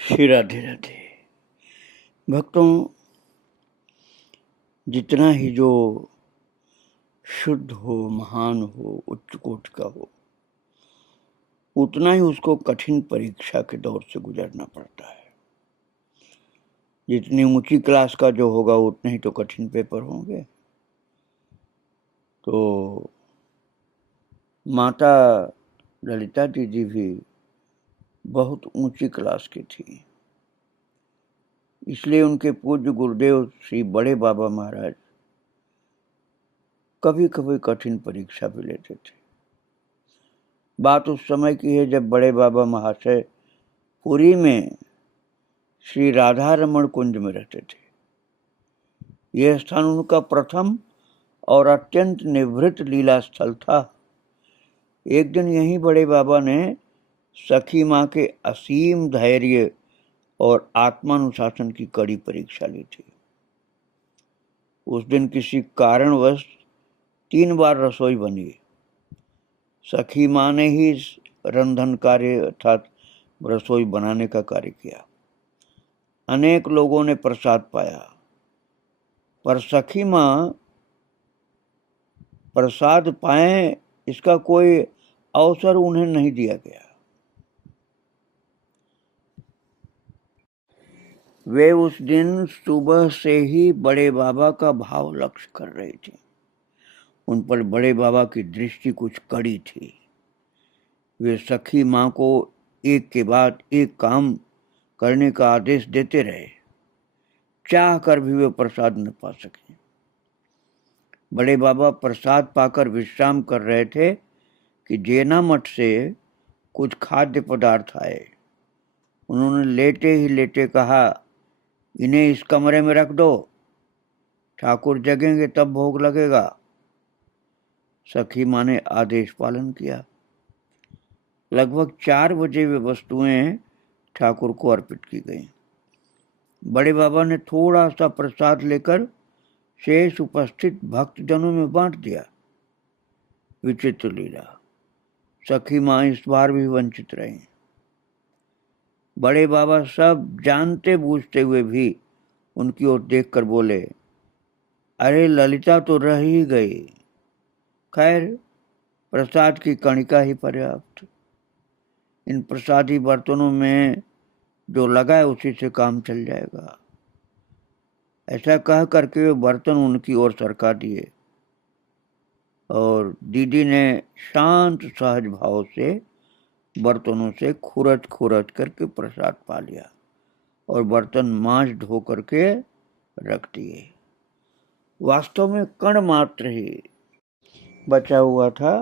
श्री राधे राधे। भक्तों, जितना ही जो शुद्ध हो, महान हो, उच्च कोटि का हो, उतना ही उसको कठिन परीक्षा के दौर से गुजरना पड़ता है। जितनी ऊंची क्लास का जो होगा उतने ही तो कठिन पेपर होंगे। तो माता ललिता दीदी भी बहुत ऊंची क्लास की थी, इसलिए उनके पूज्य गुरुदेव श्री बड़े बाबा महाराज कभी कभी कठिन परीक्षा भी लेते थे। बात उस समय की है जब बड़े बाबा महाशय पुरी में श्री राधा रमण कुंज में रहते थे। यह स्थान उनका प्रथम और अत्यंत निवृत्त लीला स्थल था। एक दिन यहीं बड़े बाबा ने सखी माँ के असीम धैर्य और आत्मानुशासन की कड़ी परीक्षा ली थी। उस दिन किसी कारणवश 3 बार रसोई बनी। सखी माँ ने ही रंधन कार्य अर्थात रसोई बनाने का कार्य किया। अनेक लोगों ने प्रसाद पाया, पर सखी माँ प्रसाद पाए इसका कोई अवसर उन्हें नहीं दिया गया। वे उस दिन सुबह से ही बड़े बाबा का भाव लक्ष्य कर रहे थे। उन पर बड़े बाबा की दृष्टि कुछ कड़ी थी। वे सखी माँ को एक के बाद एक काम करने का आदेश देते रहे, चाह कर भी वे प्रसाद न पा सके। बड़े बाबा प्रसाद पाकर विश्राम कर रहे थे कि जेना मठ से कुछ खाद्य पदार्थ आए। उन्होंने लेटे ही लेटे कहा, इन्हें इस कमरे में रख दो, ठाकुर जगेंगे तब भोग लगेगा। सखी माँ ने आदेश पालन किया। लगभग 4 बजे वे वस्तुएं ठाकुर को अर्पित की गई। बड़े बाबा ने थोड़ा सा प्रसाद लेकर शेष उपस्थित भक्तजनों में बांट दिया। विचित्र लीला, सखी माँ इस बार भी वंचित रही। बड़े बाबा सब जानते बूझते हुए भी उनकी ओर देखकर बोले, अरे ललिता तो रह ही गई, खैर प्रसाद की कणिका ही पर्याप्त। इन प्रसादी बर्तनों में जो लगा है उसी से काम चल जाएगा। ऐसा कह करके वे बर्तन उनकी ओर सरका दिए और दीदी ने शांत सहज भाव से बर्तनों से खुरच खुरच करके प्रसाद पा लिया और बर्तन मांज धो करके रख दिए। वास्तव में कण मात्र ही बचा हुआ था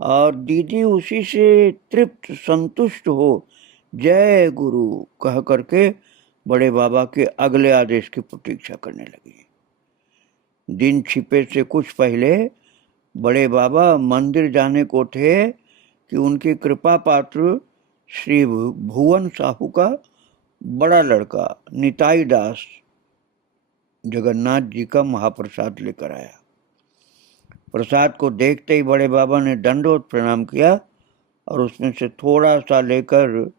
और दीदी उसी से तृप्त संतुष्ट हो जय गुरु कह करके बड़े बाबा के अगले आदेश की प्रतीक्षा करने लगी। दिन छिपे से कुछ पहले बड़े बाबा मंदिर जाने को थे कि उनके कृपा पात्र श्री भुवन साहू का बड़ा लड़का निताई दास जगन्नाथ जी का महाप्रसाद लेकर आया। प्रसाद को देखते ही बड़े बाबा ने दंडवत प्रणाम किया और उसमें से थोड़ा सा लेकर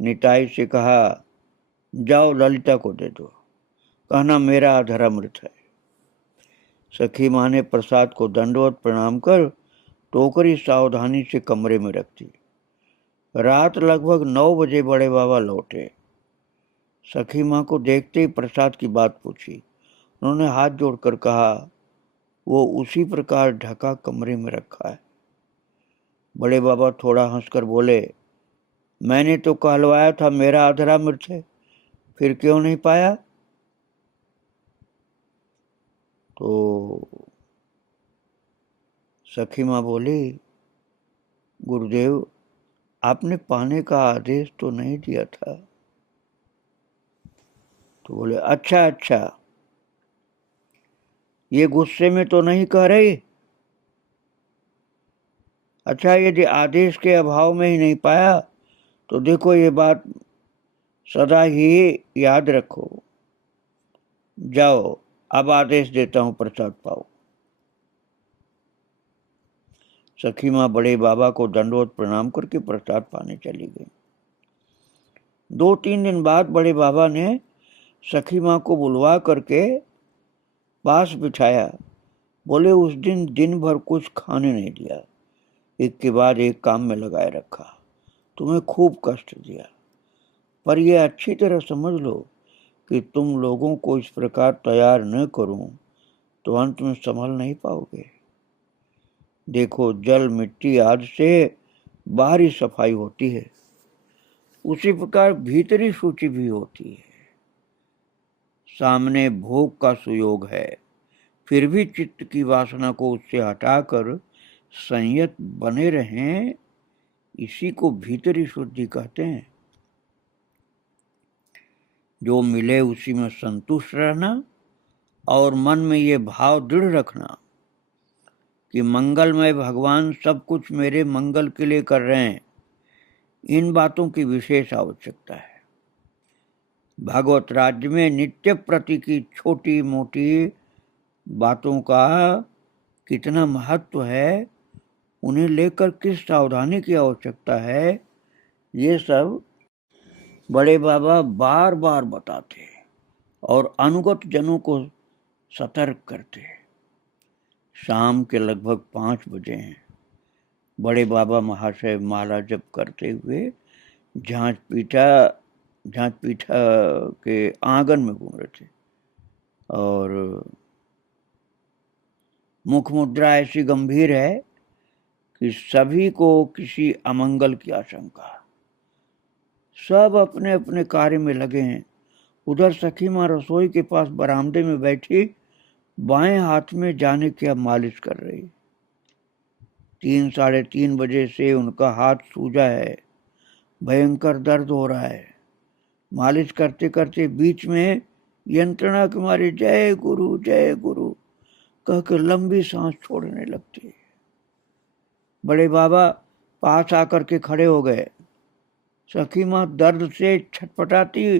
निताई से कहा, जाओ ललिता को दे दो, कहना मेरा अधरामृत है। सखी माँ ने प्रसाद को दंडवत प्रणाम कर टोकरी सावधानी से कमरे में रख दी। रात लगभग 9 बजे बड़े बाबा लौटे। सखी माँ को देखते ही प्रसाद की बात पूछी। उन्होंने हाथ जोड़कर कहा, वो उसी प्रकार ढका कमरे में रखा है। बड़े बाबा थोड़ा हंसकर बोले, मैंने तो कहलवाया था मेरा अधरामृत है, फिर क्यों नहीं पाया? तो सखी माँ बोली, गुरुदेव आपने पाने का आदेश तो नहीं दिया था। तो बोले, अच्छा अच्छा, ये गुस्से में तो नहीं कह रही? अच्छा, यदि आदेश के अभाव में ही नहीं पाया तो देखो ये बात सदा ही याद रखो। जाओ, अब आदेश देता हूं, प्रसाद पाओ। सखी माँ बड़े बाबा को दंडवत प्रणाम करके प्रसाद पाने चली गई। 2-3 दिन बाद बड़े बाबा ने सखी माँ को बुलवा करके पास बिठाया। बोले उस दिन दिन भर कुछ खाने नहीं दिया, एक के बाद एक काम में लगाए रखा, तुम्हें खूब कष्ट दिया, पर यह अच्छी तरह समझ लो कि तुम लोगों को इस प्रकार तैयार न करूं तो अंत में संभल नहीं पाओगे। देखो, जल मिट्टी आदि से बाहरी सफाई होती है, उसी प्रकार भीतरी सूची भी होती है। सामने भोग का सुयोग है, फिर भी चित्त की वासना को उससे हटाकर संयत बने रहें, इसी को भीतरी शुद्धि कहते हैं। जो मिले उसी में संतुष्ट रहना और मन में ये भाव दृढ़ रखना कि मंगलमय भगवान सब कुछ मेरे मंगल के लिए कर रहे हैं, इन बातों की विशेष आवश्यकता है। भागवत राज्य में नित्य प्रति की छोटी मोटी बातों का कितना महत्व है, उन्हें लेकर किस सावधानी की आवश्यकता है, ये सब बड़े बाबा बार बार बताते और अनुगत जनों को सतर्क करते। शाम के लगभग 5 बजे हैं। बड़े बाबा महाशय माला जप करते हुए झांझ पीठा के आंगन में घूम रहे थे और मुख मुद्रा ऐसी गंभीर है कि सभी को किसी अमंगल की आशंका। सब अपने अपने कार्य में लगे हैं। उधर सखी माँ रसोई के पास बरामदे में बैठी बाएं हाथ में जाने क्या मालिश कर रही। 3-3:30 बजे से उनका हाथ सूजा है, भयंकर दर्द हो रहा है। मालिश करते करते बीच में यंत्रणा के मारे जय गुरु कह के लंबी सांस छोड़ने लगती। बड़े बाबा पास आकर के खड़े हो गए। सखी माँ दर्द से छटपटाती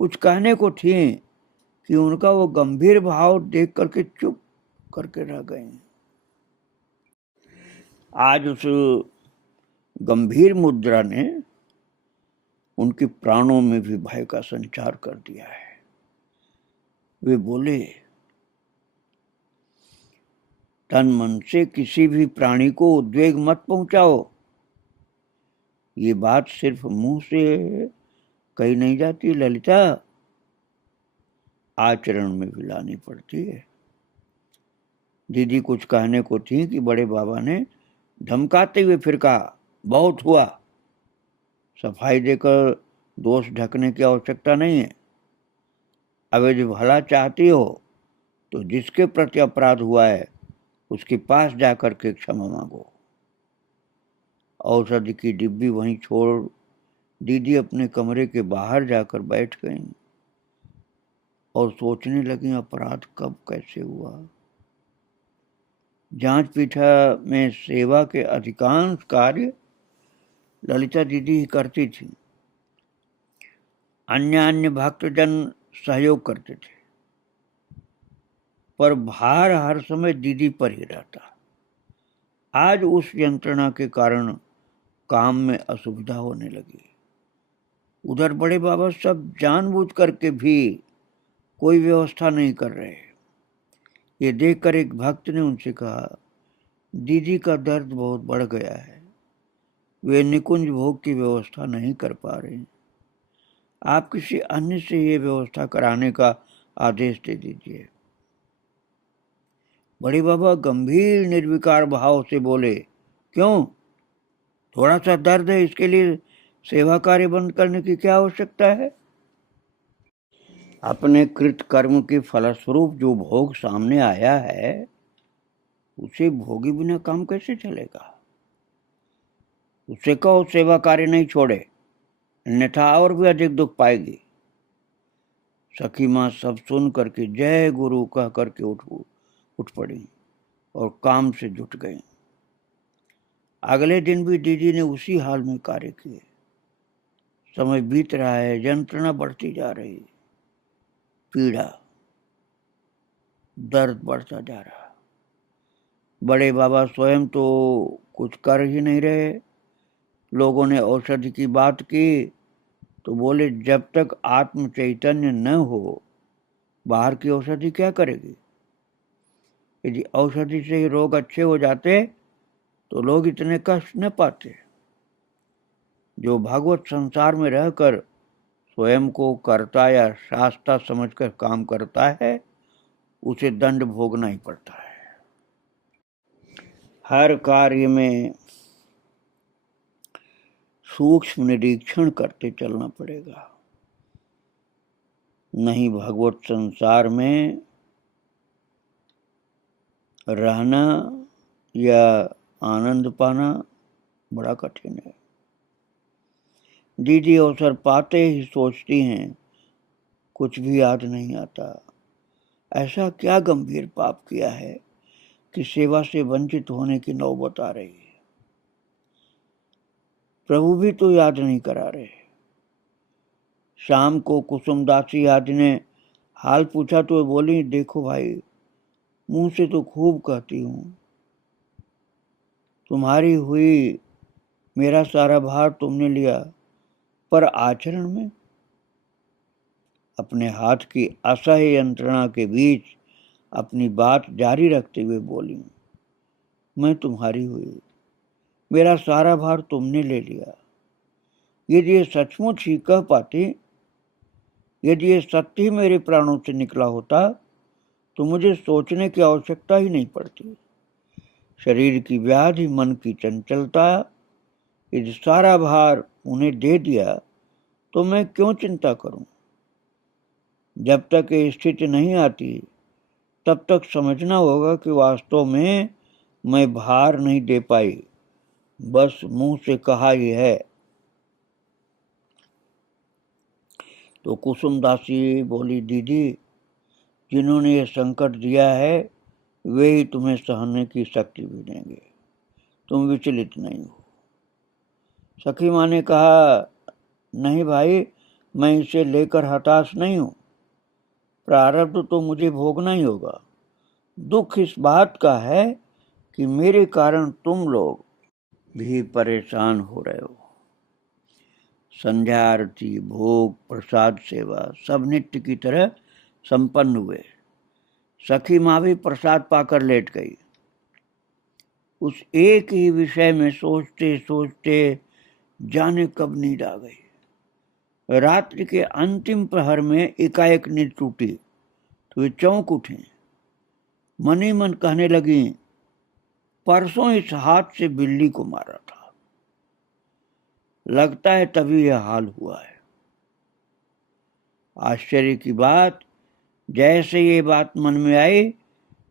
कुछ कहने को थी कि उनका वो गंभीर भाव देख करके चुप करके रह गए। आज उस गंभीर मुद्रा ने उनके प्राणों में भी भय का संचार कर दिया है। वे बोले, तन मन से किसी भी प्राणी को उद्वेग मत पहुंचाओ। ये बात सिर्फ मुंह से कही नहीं जाती ललिता, आचरण में भी लानी पड़ती है। दीदी कुछ कहने को थी कि बड़े बाबा ने धमकाते हुए फिर कहा, बहुत हुआ, सफाई देकर दोष ढकने की आवश्यकता नहीं है। अब यदि भला चाहती हो तो जिसके प्रति अपराध हुआ है उसके पास जाकर के क्षमा मांगो। औषधि की डिब्बी वहीं छोड़ दीदी अपने कमरे के बाहर जाकर बैठ गईं और सोचने लगी, अपराध कब कैसे हुआ। जांच पीठा में सेवा के अधिकांश कार्य ललिता दीदी ही करती थी। अन्य भक्तजन सहयोग करते थे, पर भार हर समय दीदी पर ही रहता। आज उस यंत्रणा के कारण काम में असुविधा होने लगी। उधर बड़े बाबा सब जानबूझ करके भी कोई व्यवस्था नहीं कर रहे। ये देखकर एक भक्त ने उनसे कहा, दीदी का दर्द बहुत बढ़ गया है, वे निकुंज भोग की व्यवस्था नहीं कर पा रहे। आप किसी अन्य से ये व्यवस्था कराने का आदेश दे दीजिए। बड़े बाबा गंभीर निर्विकार भाव से बोले, क्यों, थोड़ा सा दर्द है, इसके लिए सेवा कार्य बंद करने की क्या आवश्यकता है। अपने कृत कर्म के फलस्वरूप जो भोग सामने आया है उसे भोगी बिना काम कैसे चलेगा। उसे कहो सेवा कार्य नहीं छोड़े, अन्यथा और भी अधिक दुख पाएगी। सखी माँ सब सुन करके जय गुरु कह करके उठ पड़ी और काम से जुट गई। अगले दिन भी दीदी ने उसी हाल में कार्य किए। समय बीत रहा है, यंत्रणा बढ़ती जा रही, पीड़ा दर्द बढ़ता जा रहा। बड़े बाबा स्वयं तो कुछ कर ही नहीं रहे। लोगों ने औषधि की बात की तो बोले जब तक आत्म चैतन्य न हो बाहर की औषधि क्या करेगी। यदि औषधि से ही रोग अच्छे हो जाते तो लोग इतने कष्ट न पाते। जो भागवत संसार में रहकर स्वयं को कर्ता या शास्ता समझकर काम करता है उसे दंड भोगना ही पड़ता है। हर कार्य में सूक्ष्म निरीक्षण करते चलना पड़ेगा, नहीं भगवत संसार में रहना या आनंद पाना बड़ा कठिन है। दीदी अवसर पाते ही सोचती हैं कुछ भी याद नहीं आता। ऐसा क्या गंभीर पाप किया है कि सेवा से वंचित होने की नौबत आ रही है। प्रभु भी तो याद नहीं करा रहे। शाम को कुसुमदासी आदि ने हाल पूछा तो बोली देखो भाई मुंह से तो खूब कहती हूं तुम्हारी हुई, मेरा सारा भार तुमने लिया, पर आचरण में अपने हाथ की असह्य यंत्रणा के बीच अपनी बात जारी रखते हुए बोली मैं तुम्हारी हुई, मेरा सारा भार तुमने ले लिया। यदि ये सचमुच ही कह पाती, यदि ये सत्य ही मेरे प्राणों से निकला होता तो मुझे सोचने की आवश्यकता ही नहीं पड़ती। शरीर की व्याधि, मन की चंचलता, यदि सारा भार उन्हें दे दिया तो मैं क्यों चिंता करूं। जब तक ये स्थिति नहीं आती तब तक समझना होगा कि वास्तव में मैं भार नहीं दे पाई, बस मुंह से कहा ही है। तो कुसुमदासी बोली दीदी जिन्होंने ये संकट दिया है वे ही तुम्हें सहने की शक्ति भी देंगे, तुम विचलित नहीं हो। सखी माँ ने कहा नहीं भाई मैं इसे लेकर हताश नहीं हूं, प्रारब्ध तो मुझे भोगना ही होगा। दुख इस बात का है कि मेरे कारण तुम लोग भी परेशान हो रहे हो। संध्या आरती, भोग, प्रसाद सेवा सब नित्य की तरह संपन्न हुए। सखी माँ भी प्रसाद पाकर लेट गई। उस एक ही विषय में सोचते सोचते जाने कब नींद आ गई। रात्रि के अंतिम प्रहर में एकाएक नींद टूटी तो वे चौंक उठी। मन ही मन कहने लगी परसों इस हाथ से बिल्ली को मारा था, लगता है तभी यह हाल हुआ है। आश्चर्य की बात, जैसे ये बात मन में आई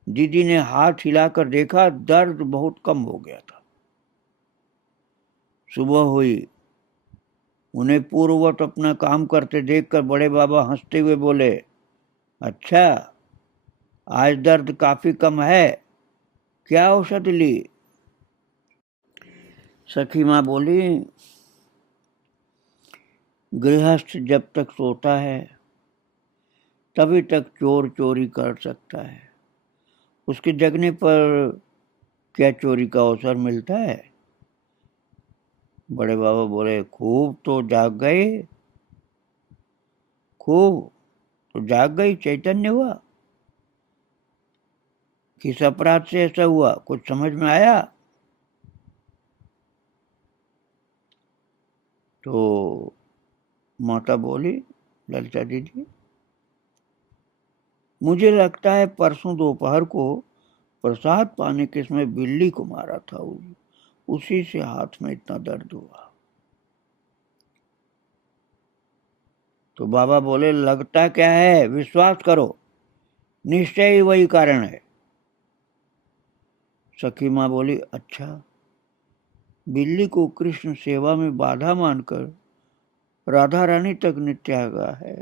दीदी ने हाथ हिलाकर देखा, दर्द बहुत कम हो गया था। सुबह हुई, उन्हें पूर्ववत अपना काम करते देखकर बड़े बाबा हंसते हुए बोले अच्छा आज दर्द काफी कम है, क्या औषधि ली। सखी माँ बोली गृहस्थ जब तक सोता है तभी तक चोर चोरी कर सकता है, उसके जगने पर क्या चोरी का अवसर मिलता है। बड़े बाबा बोले खूब तो जाग गए, खूब तो जाग गई, चैतन्य हुआ, किस अपराध से ऐसा हुआ कुछ समझ में आया। तो माता बोली ललिता दीदी मुझे लगता है परसों दोपहर को प्रसाद पाने के समय बिल्ली को मारा था, उसी से हाथ में इतना दर्द हुआ। तो बाबा बोले लगता क्या है, विश्वास करो, निश्चय ही वही कारण है। सखी माँ बोली अच्छा, बिल्ली को कृष्ण सेवा में बाधा मानकर राधा रानी तक ने त्यागा है,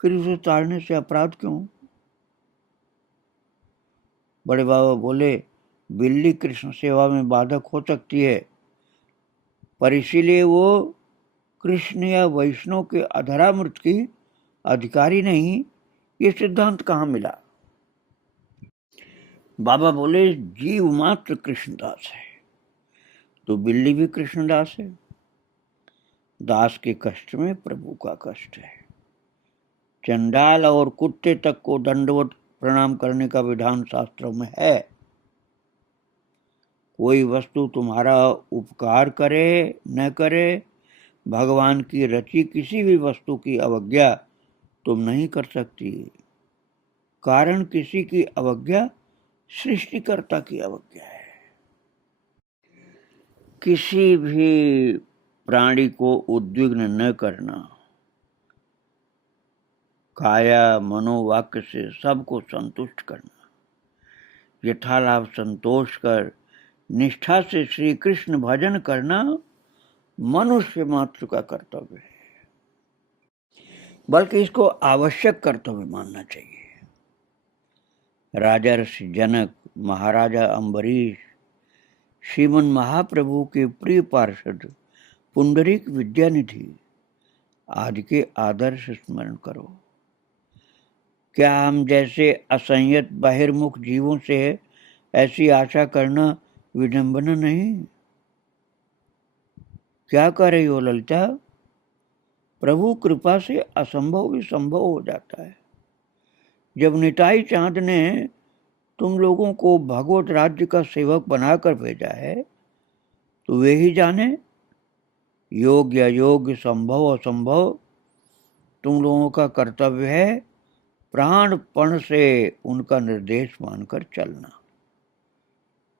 फिर उसे ताड़ने से अपराध क्यों। बड़े बाबा बोले बिल्ली कृष्ण सेवा में बाधक हो सकती है, पर इसीलिए वो कृष्ण या वैष्णव के अधरामृत की अधिकारी नहीं, ये सिद्धांत कहाँ मिला। बाबा बोले जीव मात्र कृष्णदास है तो बिल्ली भी कृष्णदास है। दास के कष्ट में प्रभु का कष्ट है। चंडाल और कुत्ते तक को दंडवत प्रणाम करने का विधान शास्त्रों में है। कोई वस्तु तुम्हारा उपकार करे न करे, भगवान की रची किसी भी वस्तु की अवज्ञा तुम नहीं कर सकती। कारण किसी की अवज्ञा सृष्टिकर्ता की अवज्ञा है। किसी भी प्राणी को उद्विग्न न करना, काया मनोवाक्य से सबको संतुष्ट करना, यथालाभ संतोष कर निष्ठा से श्री कृष्ण भजन करना मनुष्य मात्र का कर्तव्य है, बल्कि इसको आवश्यक कर्तव्य मानना चाहिए। राजा ऋषि जनक, महाराजा अम्बरीश, श्रीमन महाप्रभु के प्रिय पार्षद पुंडरीक विद्यानिधि आदि के आदर्श स्मरण करो। क्या हम जैसे असंयत बहिर्मुख जीवों से ऐसी आशा करना विडंबना नहीं? क्या कर रही हो ललिता? प्रभु कृपा से असंभव भी संभव हो जाता है। जब निताई चांद ने तुम लोगों को भगवत राज्य का सेवक बनाकर भेजा है, तो वे ही जाने योग्य अयोग्य, संभव असंभव तुम लोगों का कर्तव्य है प्राणपण से उनका निर्देश मानकर चलना।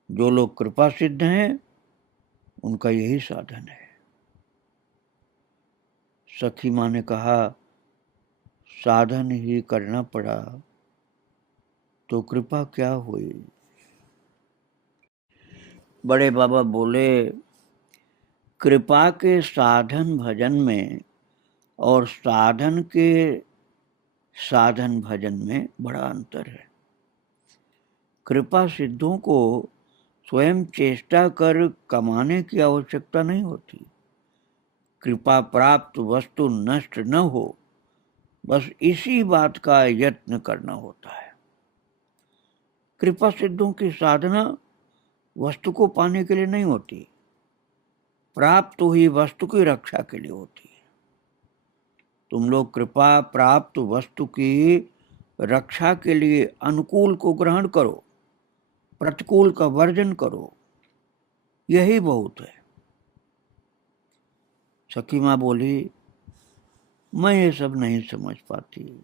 जो लोग कृपा सिद्ध हैं उनका यही साधन है। सखी माँ ने कहा, साधन ही करना पड़ा तो कृपा क्या हुई? बड़े बाबा बोले, कृपा के साधन भजन में और साधन के साधन भजन में बड़ा अंतर है। कृपा सिद्धों को स्वयं चेष्टा कर कमाने की आवश्यकता नहीं होती। कृपा प्राप्त वस्तु नष्ट न हो, बस इसी बात का यत्न करना होता है। कृपा सिद्धों की साधना वस्तु को पाने के लिए नहीं होती, प्राप्त हुई वस्तु की रक्षा के लिए होती है। तुम लोग कृपा प्राप्त वस्तु की रक्षा के लिए अनुकूल को ग्रहण करो, प्रतिकूल का वर्जन करो, यही बहुत है। सखी माँ बोली, मैं ये सब नहीं समझ पाती,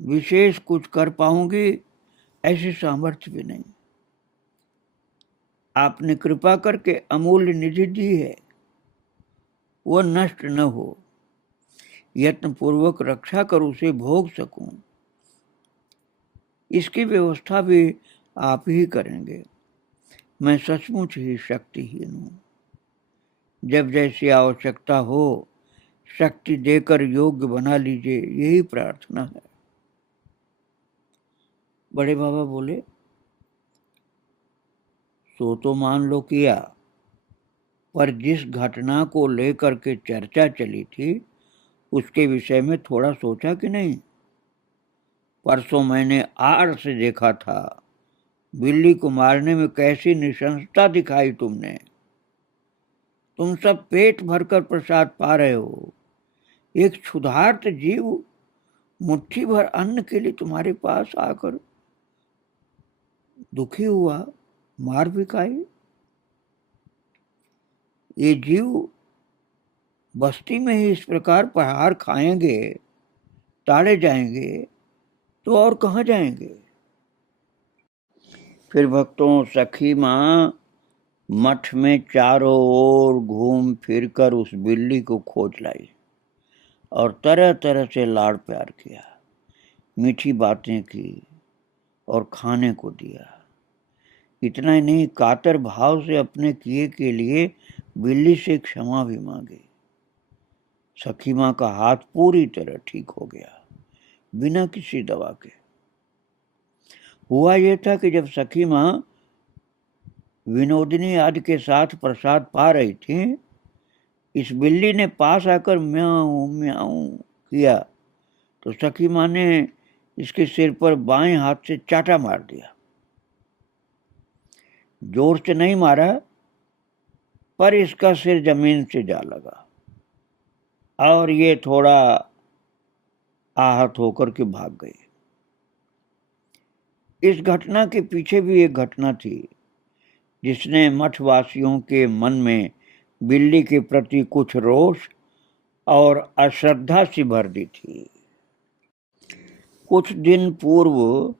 विशेष कुछ कर पाऊंगी ऐसी सामर्थ्य भी नहीं। आपने कृपा करके अमूल्य निधि दी है, वह नष्ट न हो, यत्न पूर्वक रक्षा कर उसे भोग सकूं, इसकी व्यवस्था भी आप ही करेंगे। मैं सचमुच ही शक्तिहीन हूँ। जब जैसी आवश्यकता हो शक्ति देकर योग्य बना लीजिए, यही प्रार्थना है। बड़े बाबा बोले, सो तो मान लो किया, पर जिस घटना को लेकर के चर्चा चली थी उसके विषय में थोड़ा सोचा कि नहीं? परसों मैंने आड़ से देखा था, बिल्ली को मारने में कैसी निशंसता दिखाई तुमने। तुम सब पेट भरकर प्रसाद पा रहे हो, एक क्षुधार्त जीव मुट्ठी भर अन्न के लिए तुम्हारे पास आकर दुखी हुआ, मार भी खाई। ये जीव बस्ती में ही इस प्रकार प्रहार खाएंगे, ताड़े जाएंगे, तो और कहाँ जाएंगे? फिर भक्तों, सखी माँ मठ में चारों ओर घूम फिरकर उस बिल्ली को खोज लाई और तरह तरह से लाड़ प्यार किया, मीठी बातें की और खाने को दिया। इतना ही नहीं, कातर भाव से अपने किए के लिए बिल्ली से क्षमा भी मांगी। सखी माँ का हाथ पूरी तरह ठीक हो गया, बिना किसी दवा के। हुआ यह था कि जब सखी माँ विनोदिनी आदि के साथ प्रसाद पा रही थी, इस बिल्ली ने पास आकर म्याऊं म्याऊं किया, तो सखी माँ ने इसके सिर पर बाएं हाथ से चाटा मार दिया। जोर से नहीं मारा, पर इसका सिर जमीन से जा लगा और ये थोड़ा आहत होकर के भाग गए। इस घटना के पीछे भी एक घटना थी जिसने मठवासियों के मन में बिल्ली के प्रति कुछ रोष और अश्रद्धा सी भर दी थी। कुछ दिन पूर्व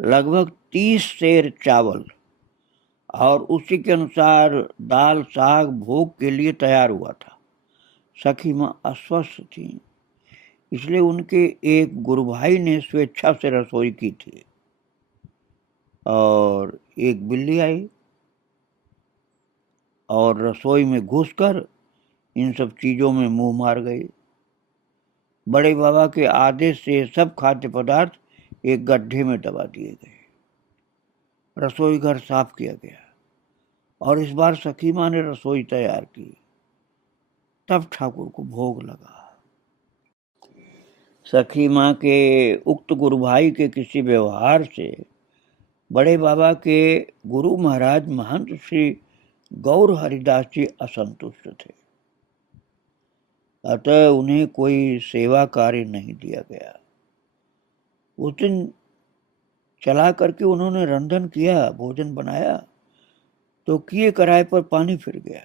लगभग 30 सेर चावल और उसी के अनुसार दाल साग भोग के लिए तैयार हुआ था। सखी माँ अस्वस्थ थी, इसलिए उनके एक गुरु भाई ने स्वेच्छा से रसोई की थी और एक बिल्ली आई और रसोई में घुसकर इन सब चीजों में मुंह मार गई। बड़े बाबा के आदेश से सब खाद्य पदार्थ एक गड्ढे में दबा दिए गए। रसोई घर साफ किया गया और इस बार सखी माँ ने रसोई तैयार की। तब ठाकुर को भोग लगा। सखी माँ के उक्त गुरु भाई के किसी व्यवहार से बड़े बाबा के गुरु महाराज महंत श्री गौर हरिदास जी असंतुष्ट थे। अतः उन्हें कोई सेवा कार्य नहीं दिया गया। उस दिन चला करके उन्होंने रंधन किया, भोजन बनाया, तो किए कराए पर पानी फिर गया।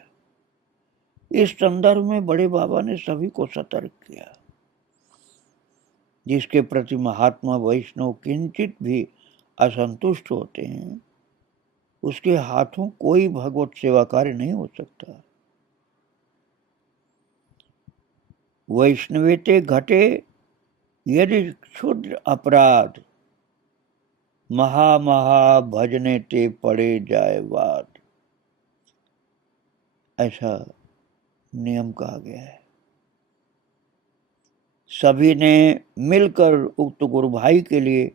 इस संदर्भ में बड़े बाबा ने सभी को सतर्क किया। जिसके प्रति महात्मा वैष्णव किंचित भी असंतुष्ट होते हैं, उसके हाथों कोई भगवत सेवा कार्य नहीं हो सकता। वैष्णवेते घटे यदि क्षुद्र अपराध, महा महा भजने ते पड़े जाए वाद, ऐसा नियम कहा गया है। सभी ने मिलकर उक्त गुरु भाई के लिए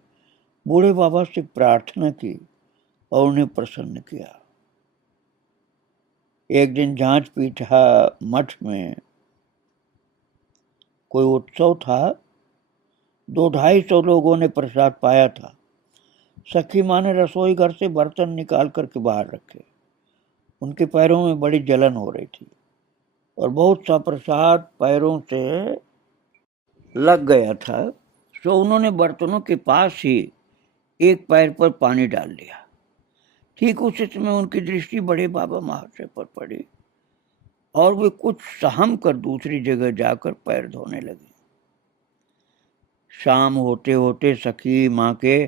बूढ़े बाबा से प्रार्थना की और उन्हें प्रसन्न किया। एक दिन जांच पीठा मठ में कोई उत्सव था। 200-250 लोगों ने प्रसाद पाया था। सखी माँ ने रसोई घर से बर्तन निकाल करके बाहर रखे। उनके पैरों में बड़ी जलन हो रही थी और बहुत सा प्रसाद पैरों से लग गया था, तो उन्होंने बर्तनों के पास ही एक पैर पर पानी डाल लिया। ठीक उसी समय उनकी दृष्टि बड़े बाबा महाशय पर पड़ी और वे कुछ सहम कर दूसरी जगह जाकर पैर धोने लगे। शाम होते होते सखी माँ के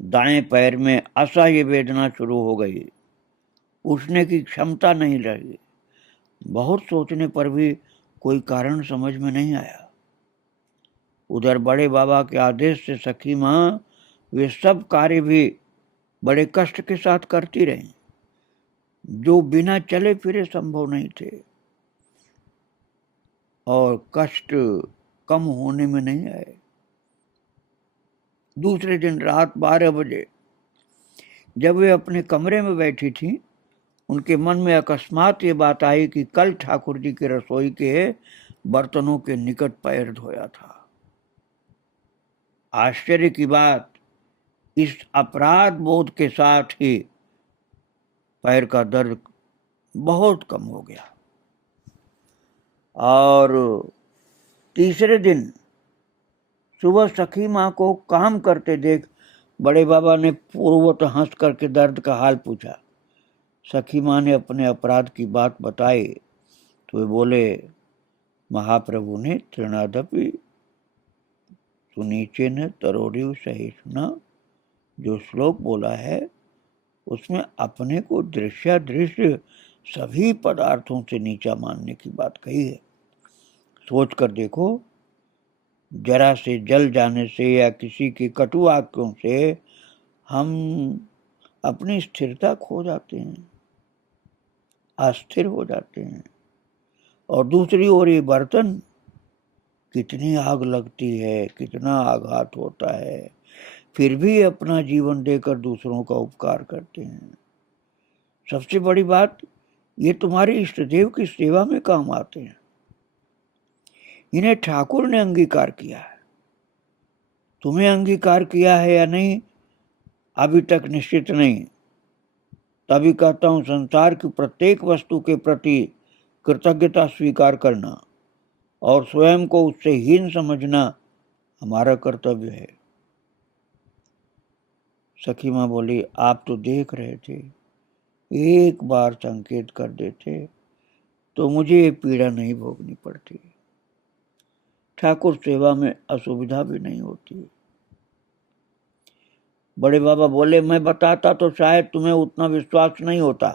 दाएं पैर में असह्य वेदना शुरू हो गई। उठने की क्षमता नहीं रही। बहुत सोचने पर भी कोई कारण समझ में नहीं आया। उधर बड़े बाबा के आदेश से सखी माँ वे सब कार्य भी बड़े कष्ट के साथ करती रही, जो बिना चले फिरे संभव नहीं थे और कष्ट कम होने में नहीं आए। दूसरे दिन रात 12 बजे जब वे अपने कमरे में बैठी थी, उनके मन में अकस्मात ये बात आई कि कल ठाकुर जी के रसोई के बर्तनों के निकट पैर धोया था। आश्चर्य की बात, इस अपराध बोध के साथ ही पैर का दर्द बहुत कम हो गया। और तीसरे दिन सुबह सखी माँ को काम करते देख बड़े बाबा ने पूर्ववत हंस करके दर्द का हाल पूछा। सखी माँ ने अपने अपराध की बात बताई तो वे बोले, महाप्रभु ने तृणादपि सुनीचे न तरोड़िव सहिष्णुना, जो श्लोक बोला है उसमें अपने को दृश्यादृश्य सभी पदार्थों से नीचा मानने की बात कही है। सोच कर देखो, जरा से जल जाने से या किसी की कटु वाक्यों से हम अपनी स्थिरता खो जाते हैं, अस्थिर हो जाते हैं। और दूसरी ओर ये बर्तन, कितनी आग लगती है, कितना आघात होता है, फिर भी अपना जीवन देकर दूसरों का उपकार करते हैं। सबसे बड़ी बात, ये तुम्हारे इष्ट देव की सेवा में काम आते हैं। इन्हें ठाकुर ने अंगीकार किया है। तुम्हें अंगीकार किया है या नहीं अभी तक निश्चित नहीं। तभी कहता हूं, संसार की प्रत्येक वस्तु के प्रति कृतज्ञता स्वीकार करना और स्वयं को उससे हीन समझना हमारा कर्तव्य है। सखी माँ बोली, आप तो देख रहे थे, एक बार संकेत कर देते तो मुझे ये पीड़ा नहीं भोगनी पड़ती, ठाकुर सेवा में असुविधा भी नहीं होती। बड़े बाबा बोले, मैं बताता तो शायद तुम्हें उतना विश्वास नहीं होता।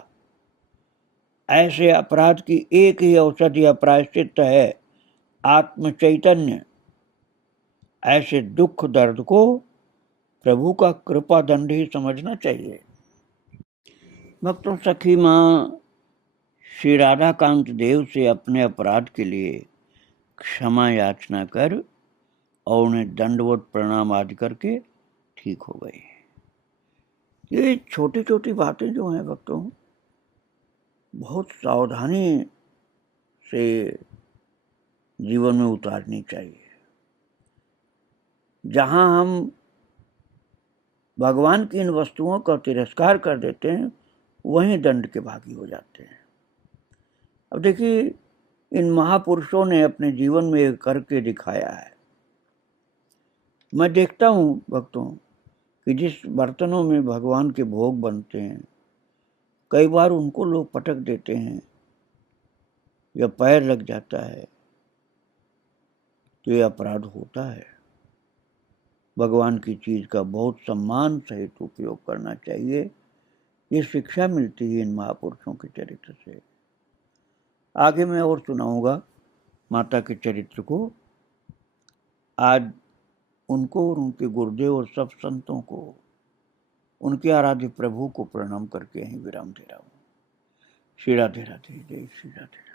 ऐसे अपराध की एक ही औषधि प्रायश्चित है, आत्म चैतन्य। ऐसे दुख दर्द को प्रभु का कृपा दंड ही समझना चाहिए। भक्तों, सखी माँ श्री राधाकांत देव से अपने अपराध के लिए क्षमा याचना कर और उन्हें दंडवत प्रणाम आदि करके ठीक हो गए। ये छोटी छोटी बातें जो हैं भक्तों, बहुत सावधानी से जीवन में उतारनी चाहिए। जहां हम भगवान की इन वस्तुओं का तिरस्कार कर देते हैं, वहीं दंड के भागी हो जाते हैं। अब देखिए, इन महापुरुषों ने अपने जीवन में एक करके दिखाया है। मैं देखता हूँ भक्तों कि जिस बर्तनों में भगवान के भोग बनते हैं, कई बार उनको लोग पटक देते हैं या पैर लग जाता है, तो ये अपराध होता है। भगवान की चीज का बहुत सम्मान सहित उपयोग करना चाहिए। ये शिक्षा मिलती है इन महापुरुषों के चरित्र से। आगे मैं और सुनाऊंगा माता के चरित्र को। आज उनको और उनके गुरुदेव और सब संतों को, उनके आराध्य प्रभु को प्रणाम करके यहीं विराम दे रहा हूँ। श्री राधे राधे, जय श्री राधे।